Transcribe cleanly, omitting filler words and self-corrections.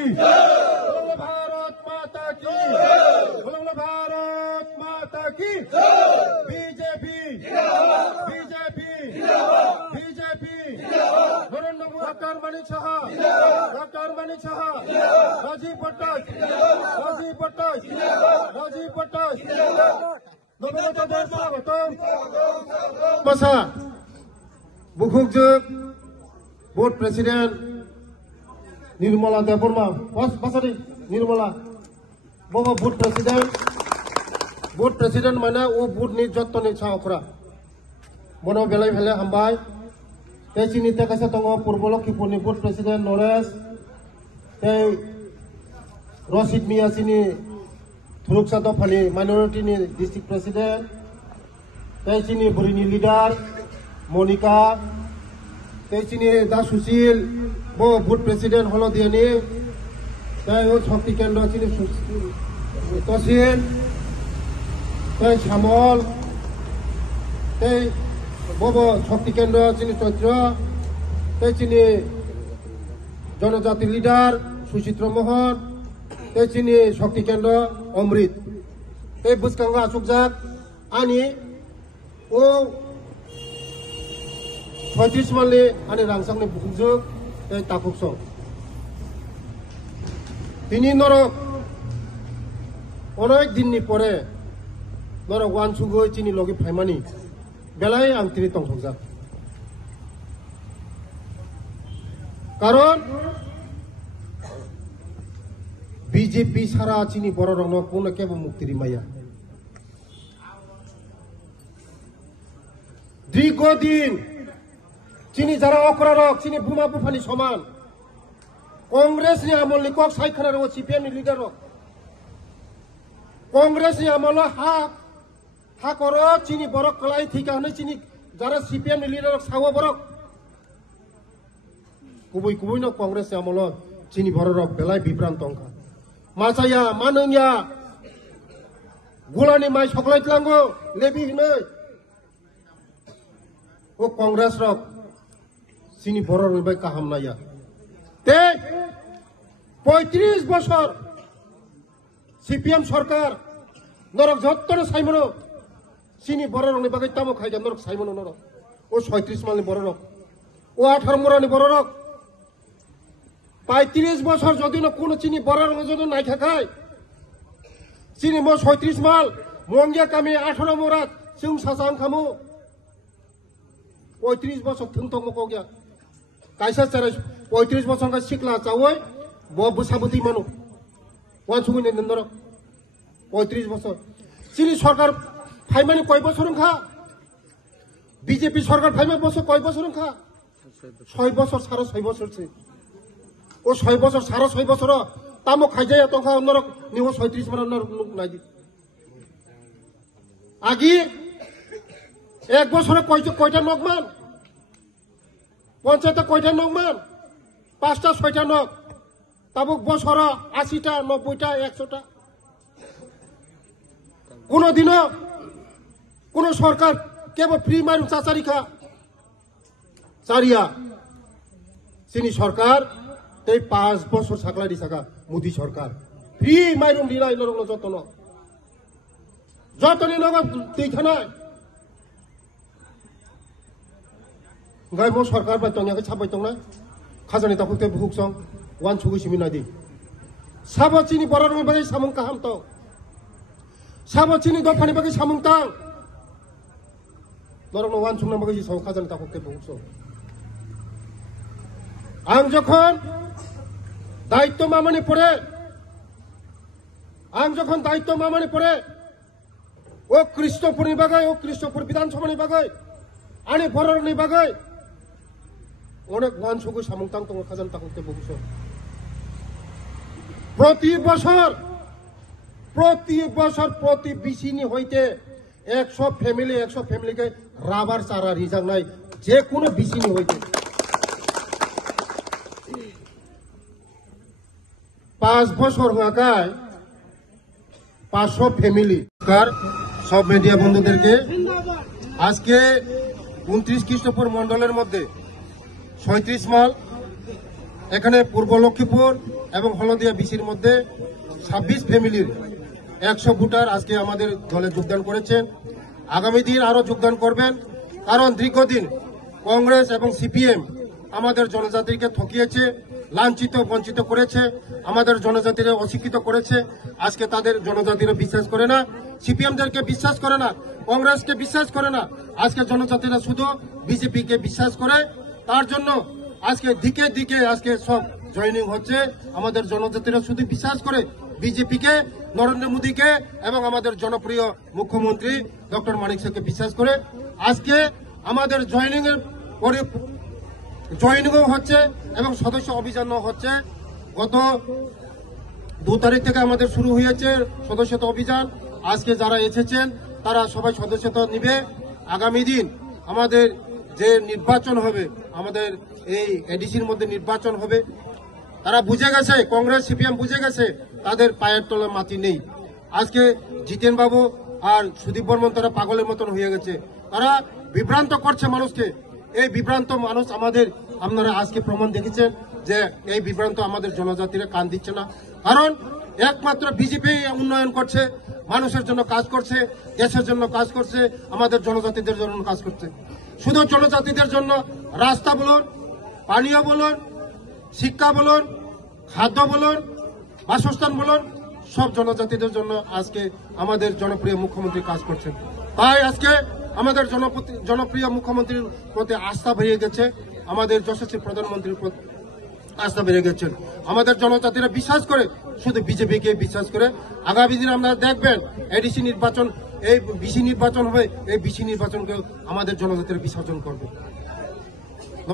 की भारत माता की भारत माता की BJP BJP BJP Narendra Modi doctor Manik Saha Rajiv पट्टाच masa bukhukjuk board president Nirmala Deborma pasari Nirmala bobo board president mana o board ni jotto ni chaokra mono belai phele hambai te chini te kasa tongo purbolokhi purni board president Nores te Rosid Mia sini Thuruksa Dofani minority ni district president Tejini Burini leader Monica Tejini Da Susil Bo board president holo diani Tayo Shakti Kendra chini Tosin Tay Shamol Tay Bobo Shakti Kendra chini Chotra Tejini Janajati leader Suchitra Mohan Tejini Shakti Kendra Amrit Tay Buskanga Asukjak Ani O 36 malli ani rangsangni bukhukjuk ei takukso tini norok onek dinni pore norok wansugoi chini logi phaimani belai ang tini tongthokjak karon BJP sara chini bororokno kono kebo mukti rimaya দীর্ঘদিন চিনি যারা অপরাধক চিনি বোমা বুফানি সমান কংগ্রেস নি আমল নি cock সাইখানার ও CPM নি লিডার কংগ্রেস নি আমল হা কর চিনি বরক কলাই ঠিকা হনে চিনি যারা সিপিএম নি লিডার সাও বরক কুবই কুবই ন কংগ্রেস নি আমল চিনি বররক বেলাই বিভ্রান্ত অংকা মাসায়া মাননিয়া গুলানি মাই সকলাইতলাঙ্গো লেবি হনে O Congress rok sini boror nibai kaham naya te 35 বছর CPM সরকার নরক যত্তরে সাইমনো sini boror nibai tamo খাইজা নরক সাইমনো নরক o 36 মালনি bororok o 18 মরানি bororok 35 বছর যদি না কোন চিনি boror যদি নাই খায় চিনি মো 36 মাল মঙ্গিয়া কামি 18 মরাত সিং সাসাং খামু 35 বছর থংথং মকগিয়া কাইসা চারে 35 বছর কা শিকলা চাওই ব বুসাবতি মানু ওয়ান সুগুনি নন্দর 35 বছর চিনি সরকার ফাইমানি কয় বছর খা বিজেপি সরকার ফাইমা বছর কয় বছর খা 6 বছর সারা 6 বছর ছে ও 6 বছর সারা 6 বছর তামো খাইজায়া তখা নরক নিও 36 মার নরক নাইদি আগি এক বছরে কয়টা নকমান পঞ্চায়েতে কয়টা নকমান 5টা 6টা নক তাবুক বছর 80টা 90টা 100টা কোনদিনও কোন সরকার কেবল ফ্রি মাইরুম চাচারি খা চারিয়া চিনি সরকার এই 5 বছর সাকলাই দিছাকা মোদি সরকার ফ্রি মাইরুম দিলাই নরক যতনি নগদ দিখানায় Gai mo sarkar ba tongya ka chabai tongna khajani ta phukte bukhuk song wan chugu simina di sabo chini boror me bagai samung kaham to sabo chini dofani bagai samung tang norok no wan chungna bagai song khajani ta phukte bukhuk song ang jokhon daitto mamani pore o Kristopur ni bagai o Kristopur বিধানসভা ni bagai ani boror ni bagai অনেক one সুগু সামংতাং তং খাজান তাকতে বগুস প্রতি বছর প্রতি বিসিনি হইতে 100 ফ্যামিলিকে rubber চারা রিজাং নাই যে কোনো বিসিনি হইতে 5 বছর হাকায় 500 ফ্যামিলি কার সব মিডিয়া বন্ধুদেরকে আজকে 29 কৃষ্ণপুর মন্ডলের মধ্যে 37 মাল এখানে পূর্ব লক্ষ্মীপুর এবং হলদিয়া বিসির মধ্যে 26 ফ্যামিলির 100 ভোটার আজকে আমাদের দলে যোগদান করেছেন। আগামী দিন আরো যোগদান করবেন, কারণ দীর্ঘদিন কংগ্রেস এবং সিপিএম আমাদের জনজাতিকে ঠকিয়েছে, লাঞ্ছিত বঞ্চিত করেছে, আমাদের জনজাতিরা অশিক্ষিত করেছে। আজকে তাদের জনজাতিরা বিশ্বাস করে না, সিপিএমদেরকে বিশ্বাস করে না, কংগ্রেসকে বিশ্বাস করে না। আজকে জনজাতিরা শুধু বিজেপিকে বিশ্বাস করে। তার জন্য আজকে দিকে দিকে আজকে সব জয়েনিং হচ্ছে। আমাদের জনজাতিরা শুধু বিশ্বাস করে বিজেপিকে, নরেন্দ্র মোদীকে এবং আমাদের জনপ্রিয় মুখ্যমন্ত্রী ডক্টর মানিক সাহকে বিশ্বাস করে। আজকে আমাদের জয়েনিংও হচ্ছে এবং সদস্য অভিযানও হচ্ছে। গত 2 তারিখ থেকে আমাদের শুরু হয়েছে সদস্যতা অভিযান। আজকে যারা এসেছেন তারা সবাই সদস্যতা নিবে। আগামী দিন আমাদের যে নির্বাচন হবে, আমাদের এই এডিসির মধ্যে নির্বাচন হবে, তারা বুঝে গেছে, কংগ্রেস সিপিএম বুঝে গেছে তাদের পায়ের তলায় মাটি নেই। আজকে জিতেন বাবু আর সুদীপ বর্মন তারা পাগলের মতন হয়ে গেছে, তারা বিভ্রান্ত করছে মানুষকে। এই বিভ্রান্ত মানুষ আপনারা আজকে প্রমাণ দেখেছেন যে এই বিভ্রান্ত আমাদের জনজাতিরা কান দিচ্ছে না। কারণ একমাত্র বিজেপি উন্নয়ন করছে, মানুষের জন্য কাজ করছে, দেশের জন্য কাজ করছে, আমাদের জনজাতিদের জন্য কাজ করছে। শুধু জনজাতিদের জন্য রাস্তা বলুন, পানীয় বলুন, শিক্ষা বলুন, খাদ্য বলুন, বাসস্থান বলুন, সব জনজাতিদের জন্য আজকে আমাদের জনপ্রিয় মুখ্যমন্ত্রী কাজ করছেন। তাই আজকে আমাদের জনপ্রিয় মুখ্যমন্ত্রীর প্রতি আস্থা বেড়ে গেছে, আমাদের যশস্বী প্রধানমন্ত্রীর প্রতি আস্থা বেড়ে গেছে। আমাদের জনজাতিরা বিশ্বাস করে, শুধু বিজেপিকে বিশ্বাস করে। আগামী দিন আপনারা দেখবেন এডিসি নির্বাচন, এই বিসি নির্বাচন হবে, এই বিসি নির্বাচনকে আমাদের জনজাতিরা বিসর্জন করবে।